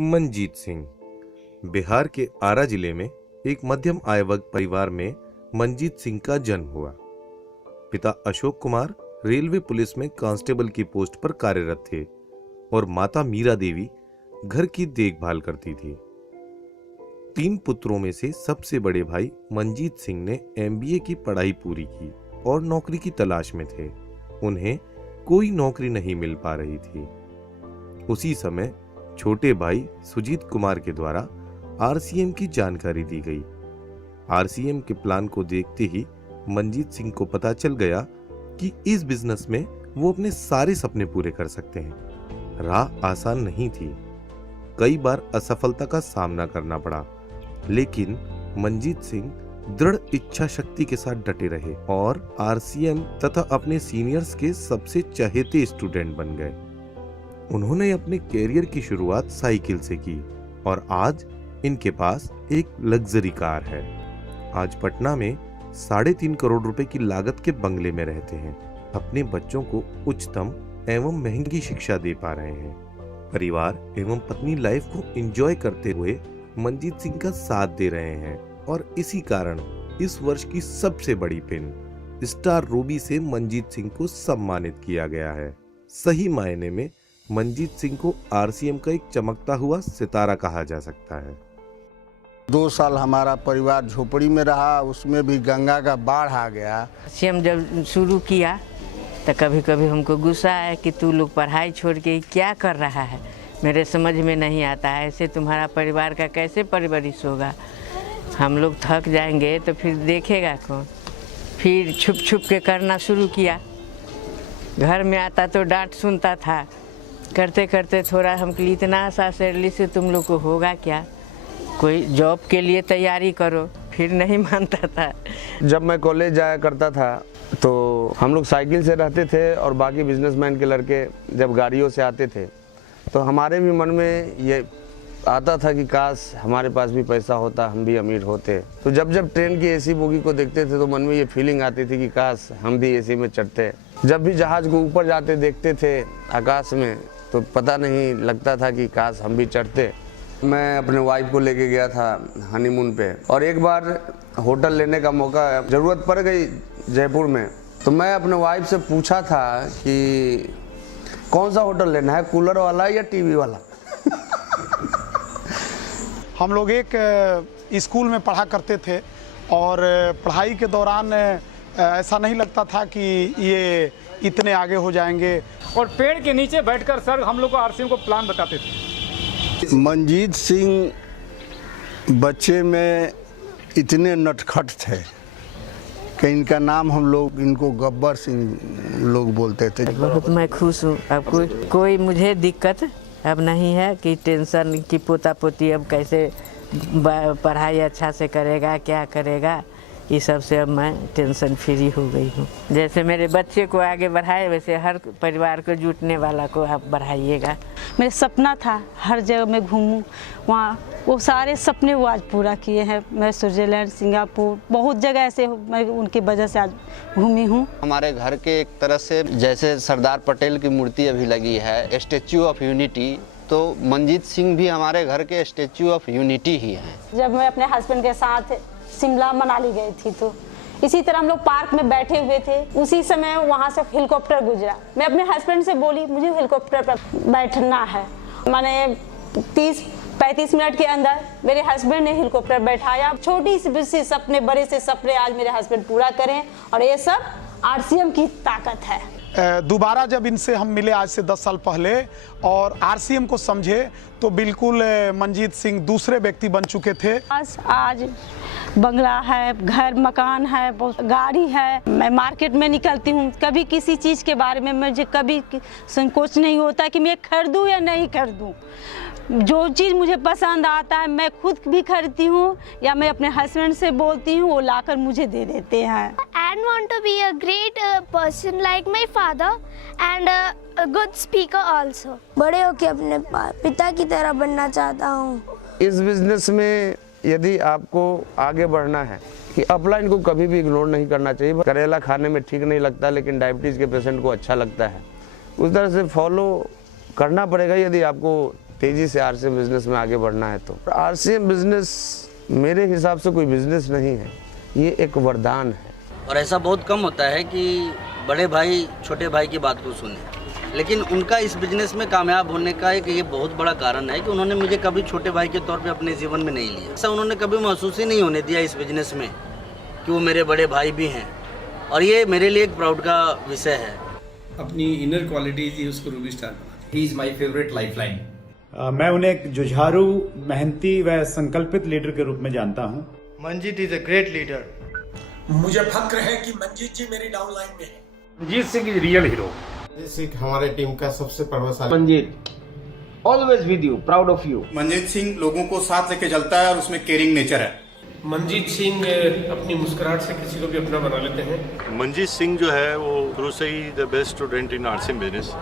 मंजीत सिंह। बिहार के आरा जिले में एक मध्यम आय वर्ग परिवार में मंजीत सिंह का जन्म हुआ। पिता अशोक कुमार रेलवे पुलिस में कांस्टेबल की पोस्ट पर कार्यरत थे और माता मीरा देवी घर की देखभाल करती थी। 3 पुत्रों में से सबसे बड़े भाई मंजीत सिंह ने MBA की पढ़ाई पूरी की और नौकरी की तलाश में थे। उन्हें कोई नौकरी नहीं मिल पा रही थी। उसी समय छोटे भाई सुजीत कुमार के द्वारा RCM की जानकारी दी गई। RCM के प्लान को देखते ही मंजीत सिंह को पता चल गया कि इस बिजनेस में वो अपने सारे सपने पूरे कर सकते हैं। राह आसान नहीं थी, कई बार असफलता का सामना करना पड़ा, लेकिन मंजीत सिंह दृढ़ इच्छा शक्ति के साथ डटे रहे और RCM तथा अपने सीनियर्स के सबसे चहेते स्टूडेंट बन गए। उन्होंने अपने कैरियर की शुरुआत साइकिल से की और आज इनके पास एक लग्जरी कार है। आज पटना में 3.5 करोड़ रुपए की लागत के बंगले में रहते हैं। अपने बच्चों को उच्चतम एवं महंगी शिक्षा दे पा रहे हैं। परिवार एवं पत्नी लाइफ को एंजॉय करते हुए मंजीत सिंह का साथ दे रहे हैं और इसी कारण इस वर्ष की सबसे बड़ी पिन स्टार रूबी से मंजीत सिंह को सम्मानित किया गया है। सही मायने में मंजीत सिंह को RCM का एक चमकता हुआ सितारा कहा जा सकता है। 2 साल हमारा परिवार झोपड़ी में रहा, उसमें भी गंगा का बाढ़ आ गया। RCM जब शुरू किया तो कभी कभी हमको गुस्सा आया कि तू लोग पढ़ाई छोड़ के क्या कर रहा है, मेरे समझ में नहीं आता है। ऐसे तुम्हारा परिवार का कैसे परवरिश होगा, हम लोग थक जाएंगे तो फिर देखेगा कौन। फिर छुप छुप के करना शुरू किया। घर में आता तो डांट सुनता था, करते करते थोड़ा हमको इतना सा सैलरी से तुम लोग को होगा क्या, कोई जॉब के लिए तैयारी करो, फिर नहीं मानता था। जब मैं कॉलेज जाया करता था तो हम लोग साइकिल से रहते थे और बाकी बिजनेसमैन के लड़के जब गाड़ियों से आते थे तो हमारे भी मन में ये आता था कि काश हमारे पास भी पैसा होता, हम भी अमीर होते। तो जब जब ट्रेन की AC बोगी को देखते थे तो मन में ये फीलिंग आती थी कि काश हम भी AC में चढ़ते। जब भी जहाज को ऊपर जाते देखते थे आकाश में तो पता नहीं लगता था कि काश हम भी चढ़ते। मैं अपने वाइफ को लेके गया था हनीमून पे और एक बार होटल लेने का मौका ज़रूरत पड़ गई जयपुर में। तो मैं अपने वाइफ से पूछा था कि कौन सा होटल लेना है, कूलर वाला या टीवी वाला। हम लोग एक स्कूल में पढ़ा करते थे और पढ़ाई के दौरान ऐसा नहीं लगता था कि ये इतने आगे हो जाएंगे। और पेड़ के नीचे बैठकर सर हम लोग को RCM को प्लान बताते थे। मंजीत सिंह बच्चे में इतने नटखट थे कि इनका नाम हम लोग इनको गब्बर सिंह लोग बोलते थे। बहुत मैं खुश हूँ। अब कोई मुझे दिक्कत अब नहीं है कि टेंशन कि पोता पोती अब कैसे पढ़ाई अच्छा से करेगा, क्या करेगा, ये सब से अब मैं टेंशन फ्री हो गई हूँ। जैसे मेरे बच्चे को आगे बढ़ाए वैसे हर परिवार को जुटने वाला को आप बढ़ाइएगा। मेरा सपना था हर जगह मैं घूमूं, वहाँ वो सारे सपने वो आज पूरा किए हैं। मैं स्विट्जरलैंड, सिंगापुर, बहुत जगह ऐसे मैं उनकी वजह से आज घूमी हूँ। हमारे घर के एक तरह से जैसे सरदार पटेल की मूर्ति अभी लगी है, स्टैच्यू ऑफ यूनिटी, तो मंजीत सिंह भी हमारे घर के स्टैच्यू ऑफ यूनिटी ही हैं। जब मैं अपने हस्बैंड के साथ शिमला मनाली गई थी तो इसी तरह हम लोग पार्क में बैठे हुए थे, उसी समय वहाँ से हेलीकॉप्टर गुजरा। मैं अपने हस्बैंड से बोली मुझे हेलीकॉप्टर पर बैठना है। मैंने 30-35 मिनट के अंदर मेरे हस्बैंड ने हेलीकॉप्टर बैठाया। छोटी सी सपने बड़े से सपने आज मेरे हस्बैंड पूरा करें और ये सब RCM की ताकत है। दोबारा जब इनसे हम मिले आज से 10 साल पहले और RCM को समझे तो बिल्कुल मंजीत सिंह दूसरे व्यक्ति बन चुके थे। आज बंगला है, घर मकान है, गाड़ी है। मैं मार्केट में निकलती हूँ, कभी किसी चीज़ के बारे में मुझे कभी संकोच नहीं होता कि मैं खरीदूँ या नहीं खरीदूँ। जो चीज़ मुझे पसंद आता है मैं खुद भी खरीदती हूँ या मैं अपने हस्बैंड से बोलती हूँ, वो लाकर मुझे दे देते हैं। And want to be a great person like my father and a good speaker also. बड़े होके अपने पिता की तरह बनना चाहता हूँ। इस बिजनेस में यदि आपको आगे बढ़ना है कि अपलाइन को कभी भी इग्नोर नहीं करना चाहिए। करेला खाने में ठीक नहीं लगता लेकिन डायबिटीज़ के पेशेंट को अच्छा लगता है, उस तरह से फॉलो करना पड़ेगा यदि आपको तेज़ी से आरसीएम बिजनेस में आगे बढ़ना है। तो आरसीएम बिजनेस मेरे हिसाब से कोई बिजनेस नहीं है, ये एक वरदान है। और ऐसा बहुत कम होता है कि बड़े भाई छोटे भाई की बात को सुने, लेकिन उनका इस बिजनेस में कामयाब होने का एक ये बहुत बड़ा कारण है कि उन्होंने मुझे कभी छोटे भाई के तौर पे अपने जीवन में नहीं लिया। ऐसा उन्होंने कभी महसूस ही नहीं होने दिया इस बिजनेस में कि वो मेरे बड़े भाई भी हैं, और ये मेरे लिए एक प्राउड का विषय है। अपनी इनर क्वालिटीज ही उसको रूबी स्टार बनाती। He is my favourite lifeline. मैं उन्हें एक जुझारू, मेहनती व संकल्पित लीडर के रूप में जानता हूं। Manjeet is a great leader. मुझे फक्र है कि मंजीत जी मेरी डाउन लाइन में है। Manjeet Singh is real hero. Singh हमारे टीम का सबसे प्रभावशाली। Manjeet always with you, proud of you. Manjeet Singh लोगों को साथ लेके चलता है और उसमें केयरिंग नेचर है। मंजीत सिंह अपनी मुस्कुराहट से किसी को भी अपना बना लेते हैं। मंजीत सिंह जो है वो शुरू से ही the best student in RCM business.